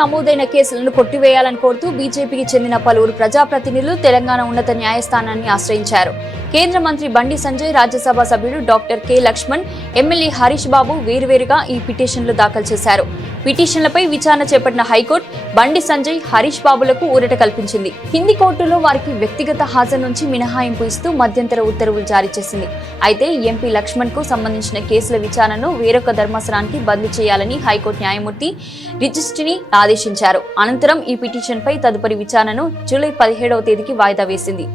నమోదైన కేసులను కొట్టివేయాలని కోరుతూ బీజేపీకి చెందిన పలువురు ప్రజాప్రతినిధులు తెలంగాణ ఉన్నత న్యాయస్థానాన్ని ఆశ్రయించారు. కేంద్ర మంత్రి బండి సంజయ్, రాజ్యసభ సభ్యుడు doctor K Laxman, MLA Harish బాబు వేర్వేరుగా ఈ పిటిషన్లు దాఖలు చేశారు. పిటిషన్లపై విచారణ చేపట్టిన హైకోర్టు బండి సంజయ్, హరీష్ బాబులకు ఊరట కల్పించింది. హిందీ కోర్టులో వారికి వ్యక్తిగత హాజరు నుంచి మినహాయింపు ఇస్తూ మధ్యంతర ఉత్తర్వులు జారీ చేసింది. అయితే ఎంపీ లక్ష్మణ్ కు సంబంధించిన కేసుల విచారణను వేరొక ధర్మాసనానికి బదిలీ చేయాలని హైకోర్టు న్యాయమూర్తి రిజిస్ట్రీని ఆదేశించారు. అనంతరం ఈ పిటిషన్పై తదుపరి విచారణను జూలై 17వ తేదీకి వాయిదా వేసింది.